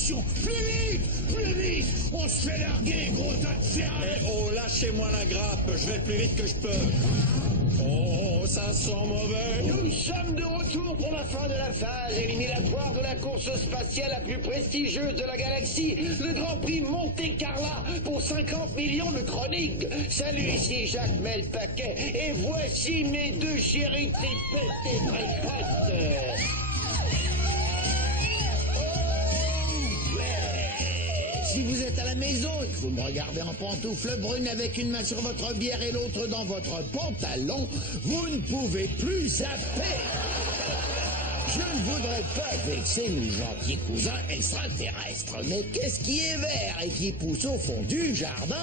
action. Plus vite, on se fait larguer, gros tas de ferraille. Eh oh, lâchez-moi la grappe, je vais le plus vite que je peux. Oh, ça sent mauvais. Nous sommes de retour pour la fin de la phase éliminatoire de la course spatiale la plus prestigieuse de la galaxie, le Grand Prix Monte Carlo pour 50 millions de chroniques. Salut, ici Jacques Melpaquet, et voici mes deux chéris tripettes et tripotes. Si vous êtes à la maison et que vous me regardez en pantoufle brune avec une main sur votre bière et l'autre dans votre pantalon, vous ne pouvez plus zapper. Je ne voudrais pas vexer nos gentils cousins extraterrestres, mais qu'est-ce qui est vert et qui pousse au fond du jardin?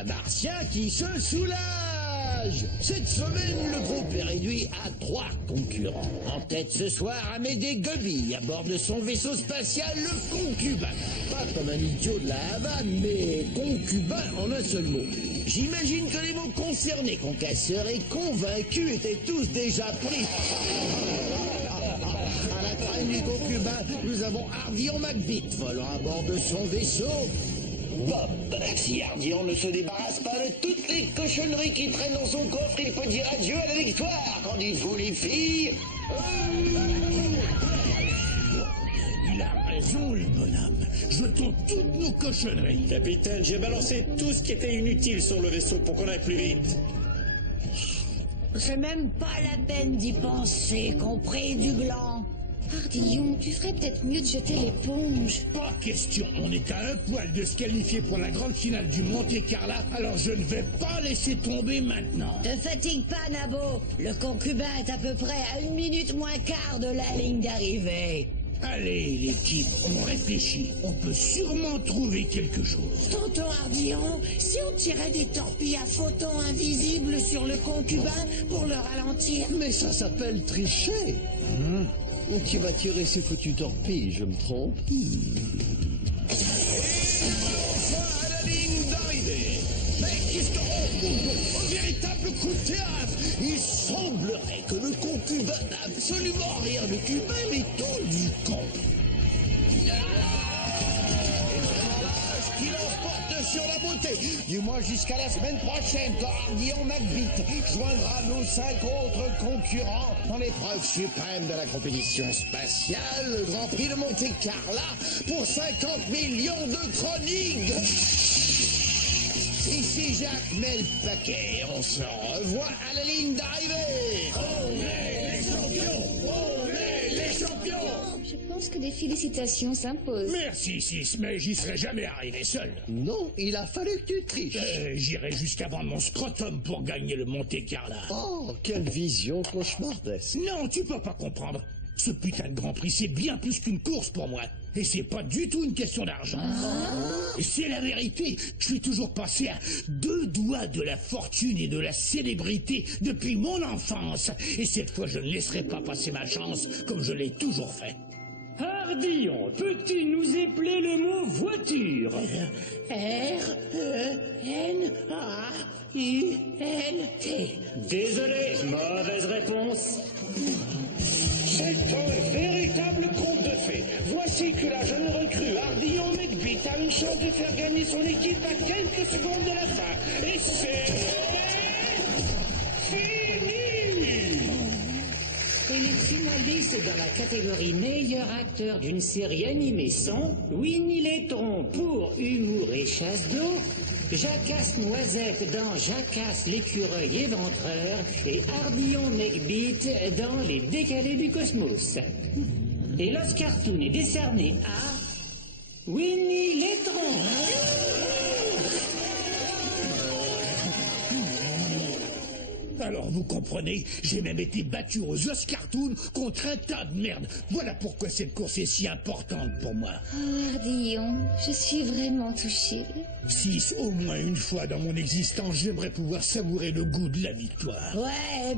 Un martien qui se soulage. Cette semaine, le groupe est réduit à 3 concurrents. En tête ce soir, Amédée Guebi, à bord de son vaisseau spatial, le Concubin. Pas comme un idiot de la Havane, mais concubin en un seul mot. J'imagine que les mots concernés, concasseurs et convaincus étaient tous déjà pris. À la traîne du concubin, nous avons Hardillon McBeat, volant à bord de son vaisseau. Bob, si Hardillon ne se débarrasse pas de toutes les cochonneries qui traînent dans son coffre, il peut dire adieu à la victoire. Qu'en dites-vous, les filles? Il a raison, le bonhomme. Jetons toutes nos cochonneries. Capitaine, j'ai balancé tout ce qui était inutile sur le vaisseau pour qu'on aille plus vite. C'est même pas la peine d'y penser, compris du gland. Hardillon, tu ferais peut-être mieux de jeter l'éponge. Pas question, on est à un poil de se qualifier pour la grande finale du Monte Carlo, alors je ne vais pas laisser tomber maintenant. Te fatigue pas, Nabo. Le concubin est à peu près à 1 minute moins quart de la ligne d'arrivée. Allez, l'équipe, on réfléchit. On peut sûrement trouver quelque chose. Tonton Hardillon, si on tirait des torpilles à photons invisibles sur le concubin pour le ralentir. Mais ça s'appelle tricher. Tu vas tirer ces foutues torpilles, je me trompe? À la ligne d'arrivée. Mais qu'est-ce que... Oh, un véritable coup de théâtre. Il semblerait que le concubin n'a absolument rien de cubain, mais tout du con. Qu'il emporte sur la beauté, du moins jusqu'à la semaine prochaine, quand Hardillon McBeat joindra nos 5 autres concurrents dans l'épreuve suprême de la compétition spatiale, le Grand Prix de Monte Carlo, pour 50 millions de chroniques. Ici Jacques Melpaquet, on se revoit à la ligne d'arrivée. On est les champions! On est les champions! Je pense que des félicitations s'imposent. Merci, Sis, mais j'y serais jamais arrivé seul. Non, il a fallu que tu triches. J'irai jusqu'à vendre mon scrotum pour gagner le Monte Carlo. Oh, quelle vision cauchemardesque. Non, tu peux pas comprendre. Ce putain de Grand Prix, c'est bien plus qu'une course pour moi. Et c'est pas du tout une question d'argent. C'est la vérité. Je suis toujours passé à 2 doigts de la fortune et de la célébrité depuis mon enfance. Et cette fois, je ne laisserai pas passer ma chance comme je l'ai toujours fait. Hardillon, peux-tu nous épeler le mot voiture? R-E-N-A-U-N-T. Désolé, mauvaise réponse. C'est un véritable conte de fées. Voici que la jeune recrue Hardillon McBeat a une chance de faire gagner son équipe à quelques secondes de la fin. Et c'est... fini! Et les finalistes dans la catégorie meilleur acteur d'une série animée sont Winnie Létron pour Humour et chasse d'eau, Jacasse Noisette dans Jacasse l'écureuil éventreur et Hardillon McBeat dans Les Décalés du Cosmos. Et l'Oscar Toon est décerné à Winnie Létron. Alors vous comprenez, j'ai même été battu aux Oscar-Toon contre un tas de merde. Voilà pourquoi cette course est si importante pour moi. Oh, Hardillon, je suis vraiment touchée. Si au moins une fois dans mon existence, j'aimerais pouvoir savourer le goût de la victoire. Ouais,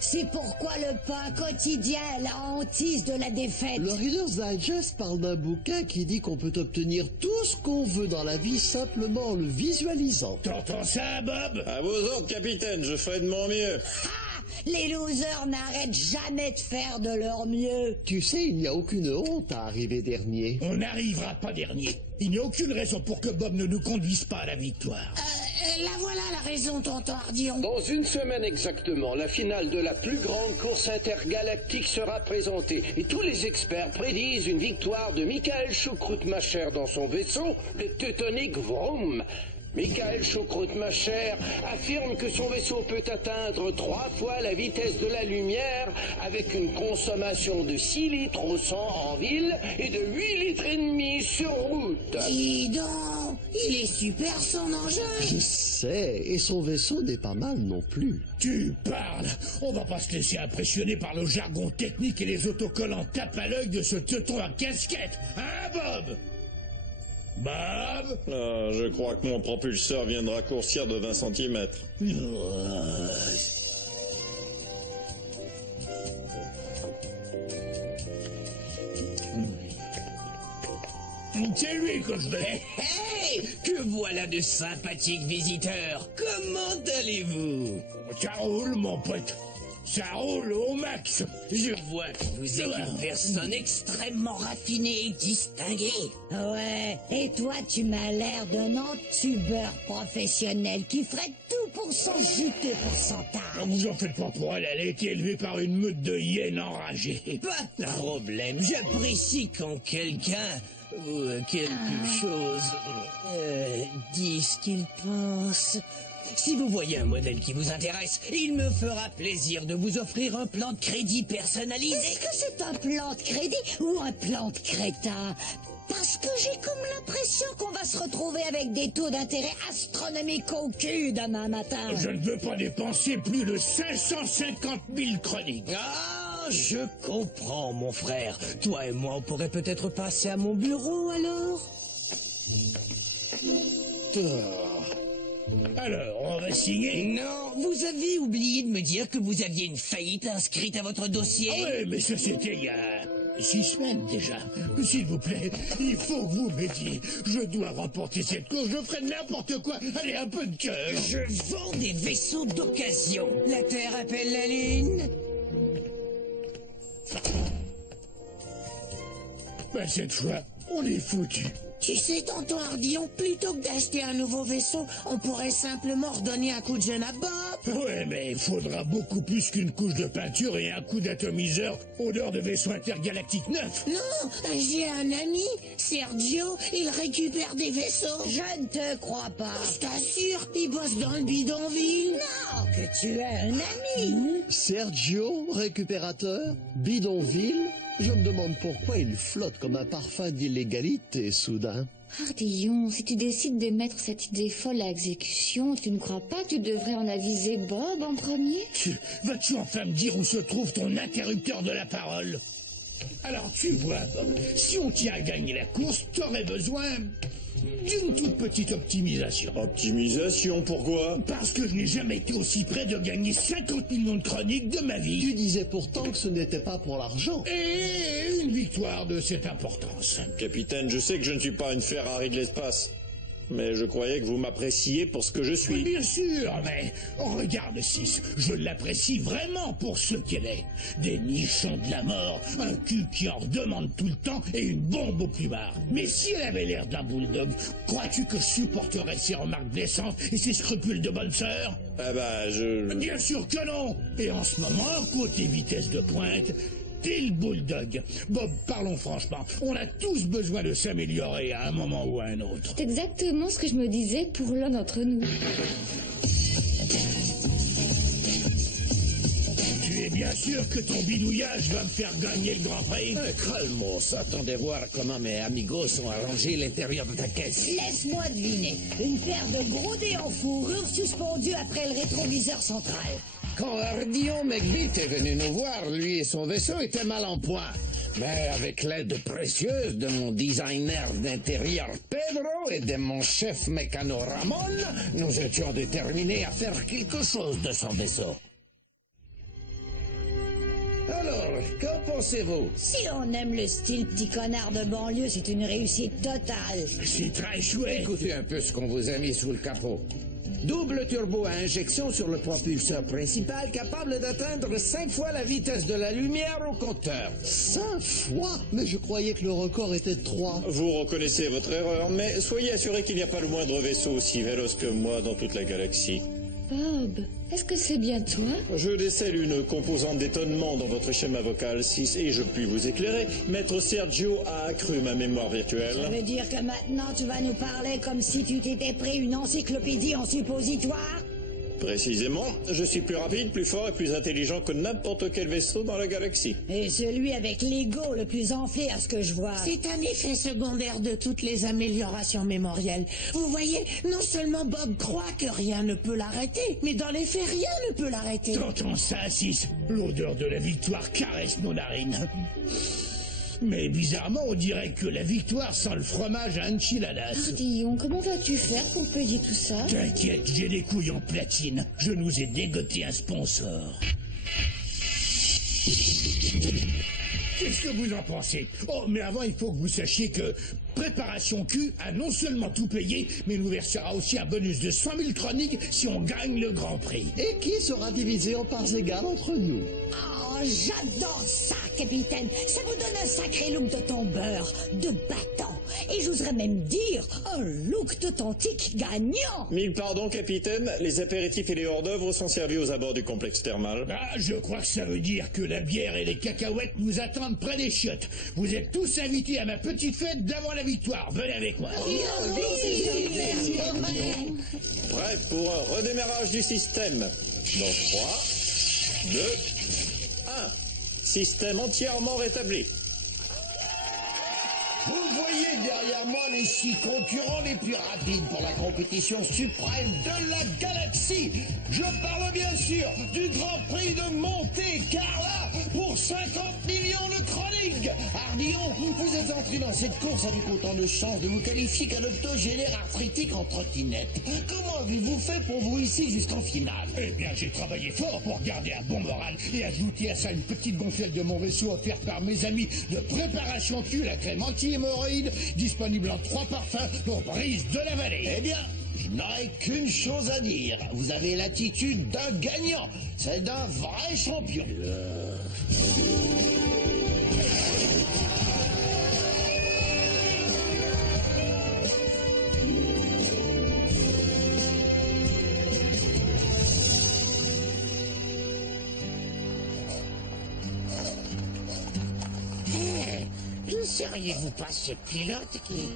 c'est pourquoi le pain quotidien est la hantise de la défaite. Le Reader's Digest parle d'un bouquin qui dit qu'on peut obtenir tout ce qu'on veut dans la vie simplement en le visualisant. T'entends ça, Bob? À vos ordres, capitaine, je ferai de mon mieux. Ah, Les losers n'arrêtent jamais de faire de leur mieux. Tu sais, il n'y a aucune honte à arriver dernier. On n'arrivera pas dernier. Il n'y a aucune raison pour que Bob ne nous conduise pas à la victoire. La voilà la raison, tonton Ardillon. Dans une semaine exactement, la finale de la plus grande course intergalactique sera présentée. Et tous les experts prédisent une victoire de Michael Choucroute-Macher dans son vaisseau, le Teutonic Vroom. Michael Choucroute-Macher affirme que son vaisseau peut atteindre 3 fois la vitesse de la lumière avec une consommation de 6 litres au 100 en ville et de 8 litres et demi sur route. Dis donc, il est super son engin. Je sais, et son vaisseau n'est pas mal non plus. Tu parles. On va pas se laisser impressionner par le jargon technique et les autocollants tape à l'œil de ce teuton à casquette. Hein, Bob? Bob? Je crois que mon propulseur vient de raccourcir de 20 cm. C'est lui que je vais. Hey, que voilà de sympathiques visiteurs. Comment allez-vous? Ça roule, mon pote. Ça roule au max. Je vois que vous êtes une personne extrêmement raffinée et distinguée. Ouais, et toi tu m'as l'air d'un entubeur professionnel qui ferait tout pour son juteux pourcentage. Vous en faites pas pour elle, elle a été élevée par une meute de hyènes enragées. Pas de problème, j'apprécie quand quelqu'un ou quelque chose dit ce qu'il pense. Si vous voyez un modèle qui vous intéresse, il me fera plaisir de vous offrir un plan de crédit personnalisé. Est-ce que c'est un plan de crédit ou un plan de crétin? Parce que j'ai comme l'impression qu'on va se retrouver avec des taux d'intérêt astronomiques au cul demain matin. Je ne veux pas dépenser plus de 550 000 chroniques. Ah, je comprends, mon frère. Toi et moi, on pourrait peut-être passer à mon bureau, alors? Alors, on va signer? Non, vous avez oublié de me dire que vous aviez une faillite inscrite à votre dossier. Ah ouais, mais ça c'était il y a 6 semaines déjà. S'il vous plaît, il faut que vous m'aidiez. Je dois remporter cette course, je ferai n'importe quoi. Allez, un peu de cœur. Je vends des vaisseaux d'occasion. La Terre appelle la Lune. Ben cette fois, on est foutu. Tu sais, tonton Ardillon, plutôt que d'acheter un nouveau vaisseau, on pourrait simplement redonner un coup de jeune à Bob. Ouais, mais il faudra beaucoup plus qu'une couche de peinture et un coup d'atomiseur odeur de vaisseau intergalactique neuf. Non, j'ai un ami, Sergio, il récupère des vaisseaux. Je ne te crois pas. Je t'assure, il bosse dans le bidonville. Non, que tu as un ami. Sergio, récupérateur, bidonville. Je me demande pourquoi il flotte comme un parfum d'illégalité, soudain. Ardillon, si tu décides de mettre cette idée folle à exécution, tu ne crois pas que tu devrais en aviser Bob en premier? Vas-tu enfin me dire où se trouve ton interrupteur de la parole? Alors tu vois, Bob, si on tient à gagner la course, t'aurais besoin d'une toute petite optimisation. Optimisation, pourquoi? Parce que je n'ai jamais été aussi près de gagner 50 millions de chroniques de ma vie. Tu disais pourtant que ce n'était pas pour l'argent. Et une victoire de cette importance. Capitaine, je sais que je ne suis pas une Ferrari de l'espace. Mais je croyais que vous m'appréciiez pour ce que je suis. Oui, bien sûr, mais regarde 6, je l'apprécie vraiment pour ce qu'elle est. Des nichons de la mort, un cul qui en redemande tout le temps et une bombe au plumard. Mais si elle avait l'air d'un bulldog, crois-tu que je supporterais ses remarques blessantes et ses scrupules de bonne sœur? Ah bah, Bien sûr que non. Et en ce moment, côté vitesse de pointe, t'es le bulldog. Bob, parlons franchement, on a tous besoin de s'améliorer à un moment ou à un autre. C'est exactement ce que je me disais pour l'un d'entre nous. Tu es bien sûr que ton bidouillage va me faire gagner le Grand Prix? Calmos, attendez voir comment mes amigos ont arrangé l'intérieur de ta caisse. Laisse-moi deviner. Une paire de gros dés en fourrure suspendus après le rétroviseur central. Quand Ardillon McBeat est venu nous voir, lui et son vaisseau étaient mal en point. Mais avec l'aide précieuse de mon designer d'intérieur Pedro et de mon chef mécano Ramon, nous étions déterminés à faire quelque chose de son vaisseau. Alors, qu'en pensez-vous? Si on aime le style petit connard de banlieue, c'est une réussite totale. C'est très chouette. Écoutez un peu ce qu'on vous a mis sous le capot. Double turbo à injection sur le propulseur principal, capable d'atteindre 5 fois la vitesse de la lumière au compteur. 5 fois? Mais je croyais que le record était de 3. Vous reconnaissez votre erreur, mais soyez assuré qu'il n'y a pas le moindre vaisseau aussi véloce que moi dans toute la galaxie. Bob, est-ce que c'est bien toi? Je décèle une composante d'étonnement dans votre schéma vocal 6 et je puis vous éclairer. Maître Sergio a accru ma mémoire virtuelle. Ça veut dire que maintenant tu vas nous parler comme si tu t'étais pris une encyclopédie en suppositoire? Précisément, je suis plus rapide, plus fort et plus intelligent que n'importe quel vaisseau dans la galaxie. Et celui avec l'ego le plus enflé à ce que je vois. C'est un effet secondaire de toutes les améliorations mémorielles. Vous voyez, non seulement Bob croit que rien ne peut l'arrêter, mais dans les faits, rien ne peut l'arrêter. T'entends ça, 6? L'odeur de la victoire caresse nos narines. Mais bizarrement, on dirait que la victoire sent le fromage à enchiladas. Ardillon, comment vas-tu faire pour payer tout ça? T'inquiète, j'ai des couilles en platine. Je nous ai dégoté un sponsor. Qu'est-ce que vous en pensez? Oh, mais avant, il faut que vous sachiez que Préparation Q a non seulement tout payé, mais nous versera aussi un bonus de 100 000 chroniques si on gagne le Grand Prix. Et qui sera divisé en parts égales entre nous. Oh, j'adore ça, capitaine. Ça vous donne un sacré look de tombeur, de battant. Et j'oserais même dire un look d'authentique gagnant. Mille pardons, capitaine, les apéritifs et les hors-d'œuvre sont servis aux abords du complexe thermal. Ah, je crois que ça veut dire que la bière et les cacahuètes nous attendent près des chiottes. Vous êtes tous invités à ma petite fête d'avant la victoire. Venez avec moi. Prêt pour un redémarrage du système. Dans 3, 2, 1. Système entièrement rétabli. Vous voyez derrière moi les 6 concurrents les plus rapides pour la compétition suprême de la galaxie. Je parle bien sûr du Grand Prix de Monte-Carlo pour 50 millions de chroniques. Ardillon, vous êtes entré dans cette course avec autant de chances de vous qualifier qu'un octogénaire arthritique en trottinette. Comment avez-vous fait pour vous hisser jusqu'en finale? Eh bien, j'ai travaillé fort pour garder un bon moral et ajouter à ça une petite gonflette de mon vaisseau offerte par mes amis de Préparation Q, la crème anti-hémorroïde, disponible en 3 parfums pour Brise de la Vallée. Eh bien, je n'aurai qu'une chose à dire. Vous avez l'attitude d'un gagnant. C'est d'un vrai champion. Ne seriez-vous pas ce pilote qui...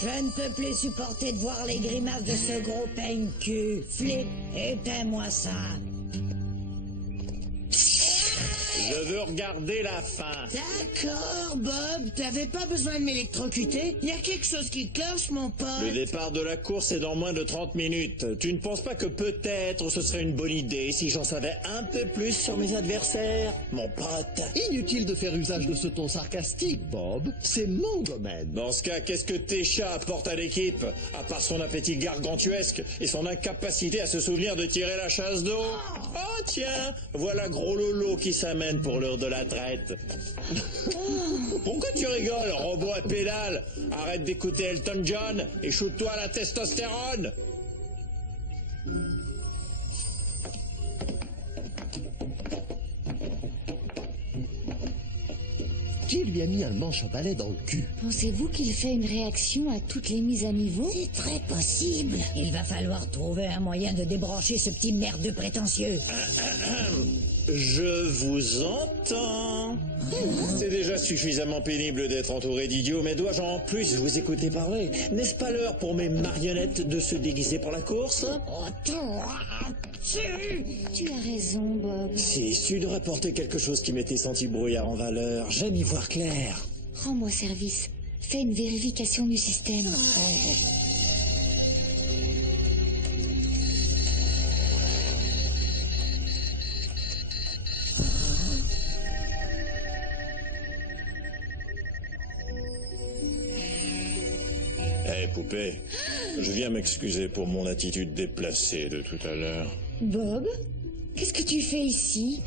Je ne peux plus supporter de voir les grimaces de ce gros peigne-cul. Flip, éteins-moi ça. Je veux regarder la fin. D'accord, Bob, t'avais pas besoin de m'électrocuter. Il y a quelque chose qui cloche, mon pote. Le départ de la course est dans moins de 30 minutes. Tu ne penses pas que peut-être ce serait une bonne idée si j'en savais un peu plus sur mes adversaires, mon pote? Inutile de faire usage de ce ton sarcastique, Bob. C'est mon domaine. Dans ce cas, qu'est-ce que Técha apporte à l'équipe, à part son appétit gargantuesque et son incapacité à se souvenir de tirer la chasse d'eau? Oh tiens, voilà gros Lolo qui s'amène pour l'heure de la traite. Pourquoi tu rigoles, robot à pédale? Arrête d'écouter Elton John et shoot-toi la testostérone. Qui lui a mis un manche à balai dans le cul? Pensez-vous qu'il fait une réaction à toutes les mises à niveau? C'est très possible. Il va falloir trouver un moyen de débrancher ce petit merdeux prétentieux. Je vous entends. C'est déjà suffisamment pénible d'être entouré d'idiots, mais dois-je en plus vous écouter parler? N'est-ce pas l'heure pour mes marionnettes de se déguiser pour la course? Tu as raison, Bob. Si, tu devrais porter quelque chose qui mettait anti-brouillard en valeur. J'aime y voir clair. Rends-moi service. Fais une vérification du système. Poupée, je viens m'excuser pour mon attitude déplacée de tout à l'heure. Bob, qu'est-ce que tu fais ici?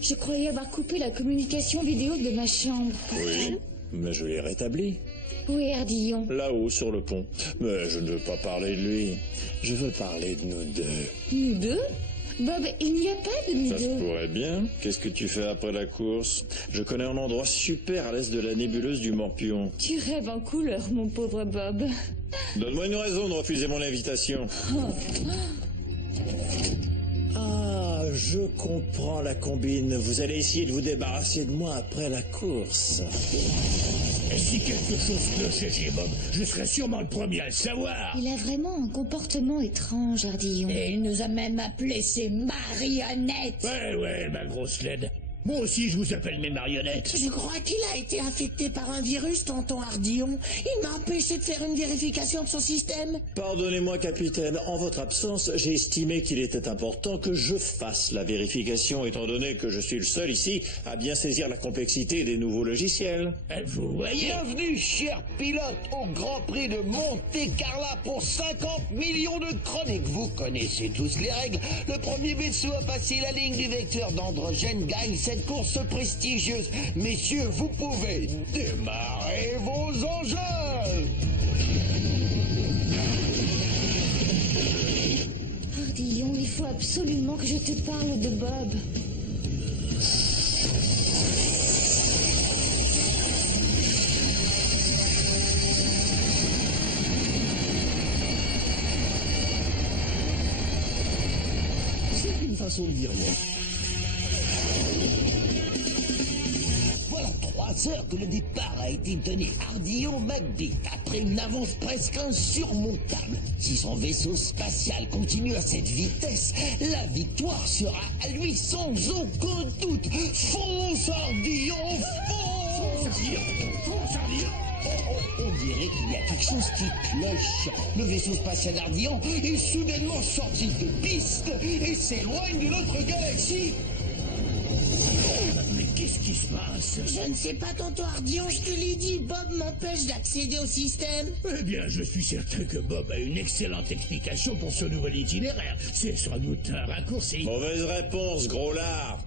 Je croyais avoir coupé la communication vidéo de ma chambre. Oui, mais je l'ai rétablie. Où est Ardillon? Là-haut, sur le pont. Mais je ne veux pas parler de lui. Je veux parler de nous deux. Nous deux? Bob, il n'y a pas de nous Ça se deux. pourrait bien. Qu'est-ce que tu fais après la course? Je connais un endroit super à l'est de la nébuleuse du Morpion. Tu rêves en couleur, mon pauvre Bob. Donne-moi une raison de refuser mon invitation. Ah, je comprends la combine. Vous allez essayer de vous débarrasser de moi après la course. Et si quelque chose clochait chez Bob, je serais sûrement le premier à le savoir. Il a vraiment un comportement étrange, Ardillon. Et il nous a même appelé ses marionnettes. Ouais, ma grosse laide. Moi aussi, je vous appelle mes marionnettes. Je crois qu'il a été infecté par un virus, tonton Ardillon. Il m'a empêché de faire une vérification de son système. Pardonnez-moi, capitaine. En votre absence, j'ai estimé qu'il était important que je fasse la vérification, étant donné que je suis le seul ici à bien saisir la complexité des nouveaux logiciels. Vous voyez? Bienvenue, cher pilote, au Grand Prix de Monte-Carlo pour 50 millions de chroniques. Vous connaissez tous les règles. Le premier vaisseau à passer la ligne du vecteur d'Androgène gagne cette course prestigieuse. Messieurs, vous pouvez démarrer vos engins. Ardillon, il faut absolument que je te parle de Bob. C'est une façon de dire non. Voilà 3 heures que le départ a été donné. Ardillon McBeat, après une avance presque insurmontable. Si son vaisseau spatial continue à cette vitesse, la victoire sera à lui sans aucun doute. Fonce Ardillon, fonce! Fonce, Ardillon! On dirait qu'il y a quelque chose qui cloche. Le vaisseau spatial Ardillon est soudainement sorti de piste et s'éloigne de notre galaxie. Mais qu'est-ce qui se passe? Je ne sais pas, tonton Ardillon, je te l'ai dit, Bob m'empêche d'accéder au système. Eh bien, je suis certain que Bob a une excellente explication pour ce nouvel itinéraire. C'est sans doute un raccourci. Mauvaise réponse, gros lard.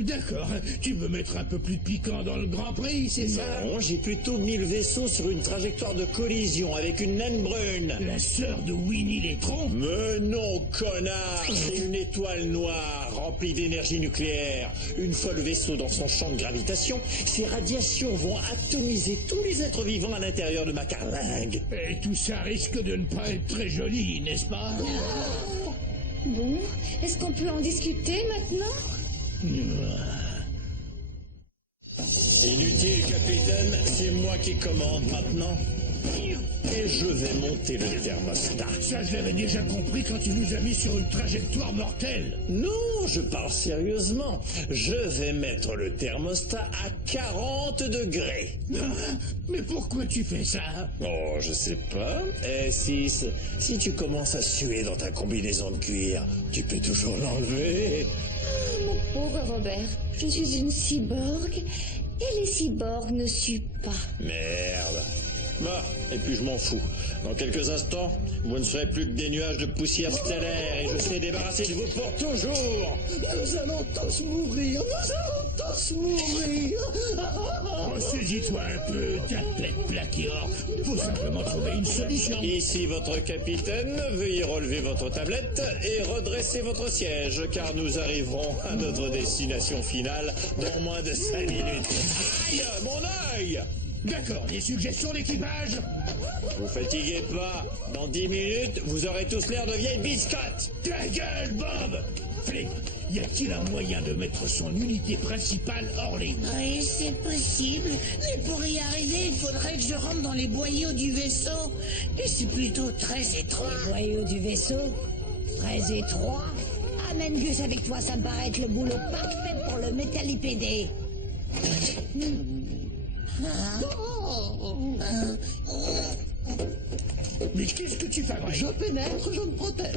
D'accord. Tu veux mettre un peu plus de piquant dans le Grand Prix, c'est ça? Non, j'ai plutôt mis le vaisseau sur une trajectoire de collision avec une naine brune. La sœur de Winnie Létron? Mais non, connard! C'est une étoile noire remplie d'énergie nucléaire. Une fois le vaisseau dans son champ de gravitation, ses radiations vont atomiser tous les êtres vivants à l'intérieur de ma carlingue. Et tout ça risque de ne pas être très joli, n'est-ce pas? Bon, est-ce qu'on peut en discuter maintenant? Inutile, capitaine, c'est moi qui commande maintenant. Et je vais monter le thermostat. Ça, je l'avais déjà compris quand tu nous as mis sur une trajectoire mortelle. Non, je parle sérieusement. Je vais mettre le thermostat à 40 degrés. Mais pourquoi tu fais ça? Oh, je sais pas. Sis, si tu commences à suer dans ta combinaison de cuir, tu peux toujours l'enlever. Mon pauvre Robert, je suis une cyborg et les cyborgs ne suent pas. Merde. Bah, et puis je m'en fous. Dans quelques instants, vous ne serez plus que des nuages de poussière stellaire et je serai débarrassé de vous pour toujours. Nous allons tous mourir, nous allons tous mourir. Saisis-toi un peu, ta tête plaquée or. Faut simplement trouver une solution. Ici votre capitaine, veuillez relever votre tablette et redresser votre siège, car nous arriverons à notre destination finale dans moins de 5 minutes. Aïe, mon œil! D'accord, des suggestions d'équipage? Vous fatiguez pas. Dans 10 minutes, vous aurez tous l'air de vieilles biscottes. Ta gueule, Bob! Flip, y a-t-il un moyen de mettre son unité principale hors ligne? Oui, c'est possible. Mais pour y arriver, il faudrait que je rentre dans les boyaux du vaisseau. Et c'est plutôt très étroit. Les boyaux du vaisseau? Très étroit? Amène Gus avec toi, ça me paraît être le boulot parfait pour le métallipédé. Mais qu'est-ce que tu fabriques? Je pénètre, je me protège.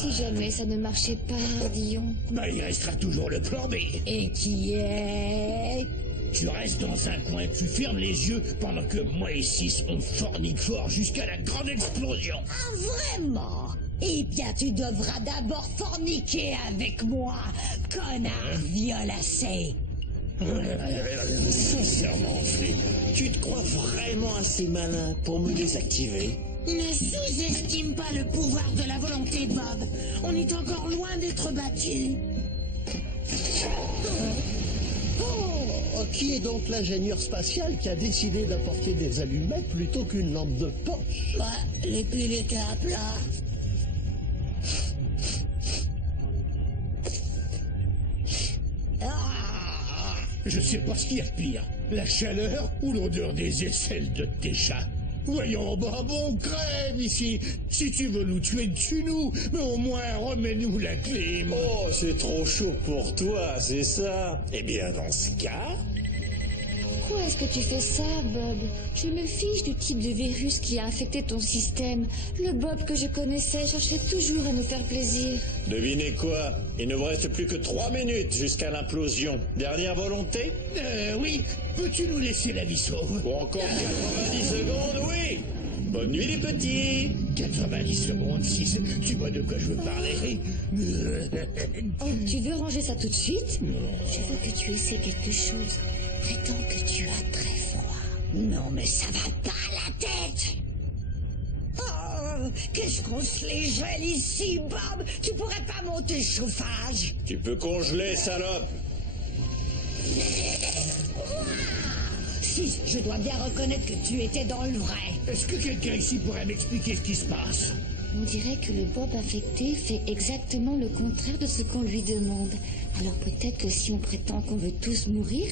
Si jamais ça ne marchait pas, Ardillon. Bah, il restera toujours le plan B. Et qui est... Tu restes dans un coin, tu fermes les yeux pendant que moi et Sis on fornique fort jusqu'à la grande explosion. Ah, vraiment? Eh bien, tu devras d'abord forniquer avec moi, connard violacé. Sincèrement, Flip, tu te crois vraiment assez malin pour me désactiver? Ne sous-estime pas le pouvoir de la volonté de Bob. On est encore loin d'être battu. Oh, qui est donc l'ingénieur spatial qui a décidé d'apporter des allumettes plutôt qu'une lampe de poche? Bah, les piles étaient à plat. Je sais pas ce qu'il y a de pire, la chaleur ou l'odeur des aisselles de tes chats. Voyons, Bob, on crève ici. Si tu veux nous tuer, tue-nous, mais au moins remets-nous la clim. Oh, c'est trop chaud pour toi, c'est ça? Eh bien, dans ce cas... Pourquoi est-ce que tu fais ça, Bob? Je me fiche du type de virus qui a infecté ton système. Le Bob que je connaissais cherchait toujours à nous faire plaisir. Devinez quoi? Il ne vous reste plus que 3 minutes jusqu'à l'implosion. Dernière volonté? Oui, peux-tu nous laisser la vie sauve? Ou encore 90 secondes, oui. Bonne nuit les petits. 90 secondes, 6, tu vois de quoi je veux parler? Oh, tu veux ranger ça tout de suite? Je veux que tu essaies quelque chose. Prétends que tu as très froid. Non, mais ça va pas la tête. Oh, qu'est-ce qu'on se les gèle ici, Bob? Tu pourrais pas monter le chauffage? Tu peux congeler, salope. Si, je dois bien reconnaître que tu étais dans le vrai. Est-ce que quelqu'un ici pourrait m'expliquer ce qui se passe? On dirait que le Bob infecté fait exactement le contraire de ce qu'on lui demande. Alors peut-être que si on prétend qu'on veut tous mourir,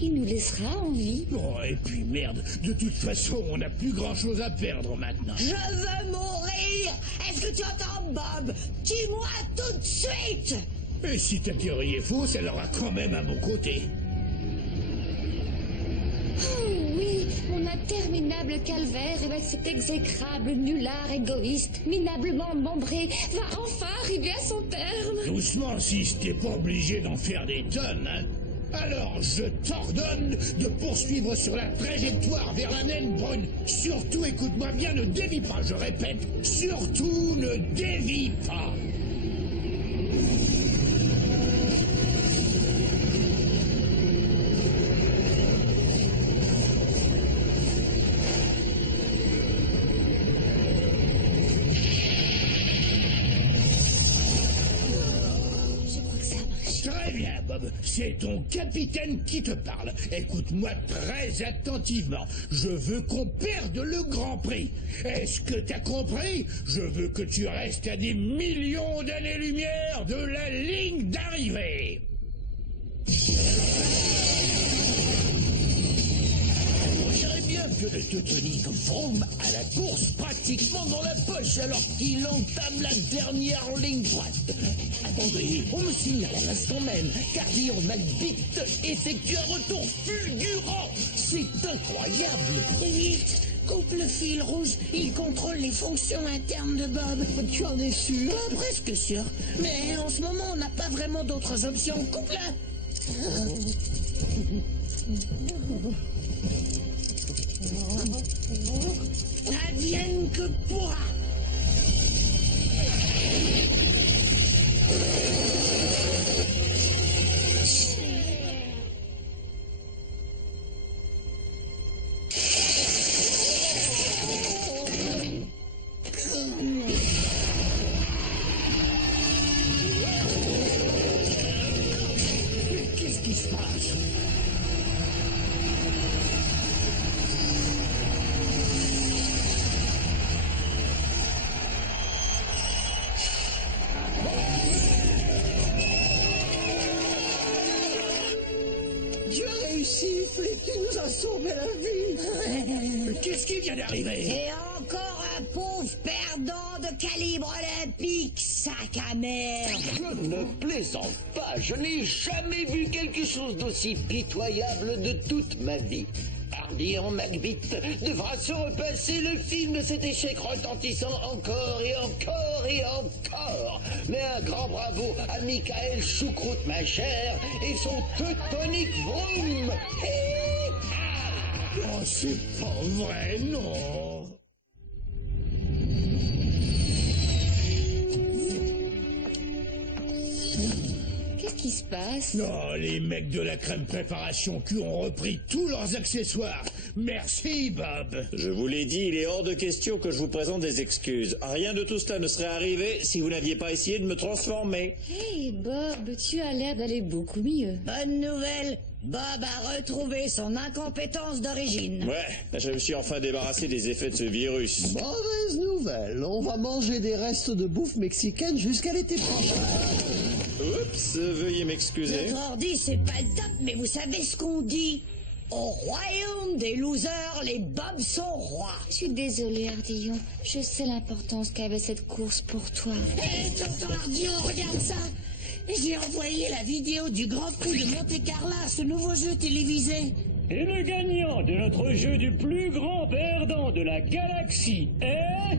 il nous laissera en vie. Oh, et puis merde, de toute façon, on n'a plus grand-chose à perdre maintenant. Je veux mourir! Est-ce que tu entends, Bob? Tue-moi tout de suite! Et si ta théorie est fausse, elle aura quand même à mon côté. Oh oui, mon interminable calvaire avec cet exécrable nulard égoïste, minablement membré, va enfin arriver à son terme. Doucement, si t'es pas obligé d'en faire des tonnes, hein. Alors, je t'ordonne de poursuivre sur la trajectoire vers la naine brune. Surtout, écoute-moi bien, ne dévie pas, je répète. Surtout, ne dévie pas. C'est ton capitaine qui te parle. Écoute-moi très attentivement. Je veux qu'on perde le Grand Prix. Est-ce que t'as compris? Je veux que tu restes à des millions d'années-lumière de la ligne d'arrivée. Bien que le teutonique Vroom a la course pratiquement dans la poche alors qu'il entame la dernière ligne droite. Attendez, on me signale à l'instant même qu'Ardillon McBeat effectue un retour fulgurant. C'est incroyable. Vite, coupe le fil rouge. Il contrôle les fonctions internes de Bob. Tu en es sûr? Presque sûr. Mais en ce moment, on n'a pas vraiment d'autres options. Coupe-la. Advienne que pourra. Qu'est-ce qui se passe? Tu nous as sauvé la vie. Qu'est-ce qui vient d'arriver? C'est encore un pauvre perdant de calibre olympique, sac à merde. Je ne plaisante pas. Je n'ai jamais vu quelque chose d'aussi pitoyable de toute ma vie. Ardillon McBeat devra se repasser le film de cet échec retentissant encore et encore et encore. Mais un grand bravo à Michael Choucroute, ma chère, et son teutonique Vroom. Oh, c'est pas vrai, non. Qu'est-ce qui qui se passe? Non, les mecs de la crème préparation Q ont repris tous leurs accessoires. Merci, Bob. Je vous l'ai dit, il est hors de question que je vous présente des excuses. Rien de tout cela ne serait arrivé si vous n'aviez pas essayé de me transformer. Hey Bob, tu as l'air d'aller beaucoup mieux. Bonne nouvelle, Bob a retrouvé son incompétence d'origine. Ouais, je me suis enfin débarrassé des effets de ce virus. Mauvaise nouvelle, on va manger des restes de bouffe mexicaine jusqu'à l'été prochain. Oups, veuillez m'excuser. Notre ordi, c'est pas le top, mais vous savez ce qu'on dit? Au royaume des losers, les Bobs sont rois. Je suis désolée, Ardillon. Je sais l'importance qu'avait cette course pour toi. Hé, tonton Ardillon, regarde ça. J'ai envoyé la vidéo du Grand Prix de Monte-Carlo, ce nouveau jeu télévisé. Et le gagnant de notre jeu du plus grand perdant de la galaxie est...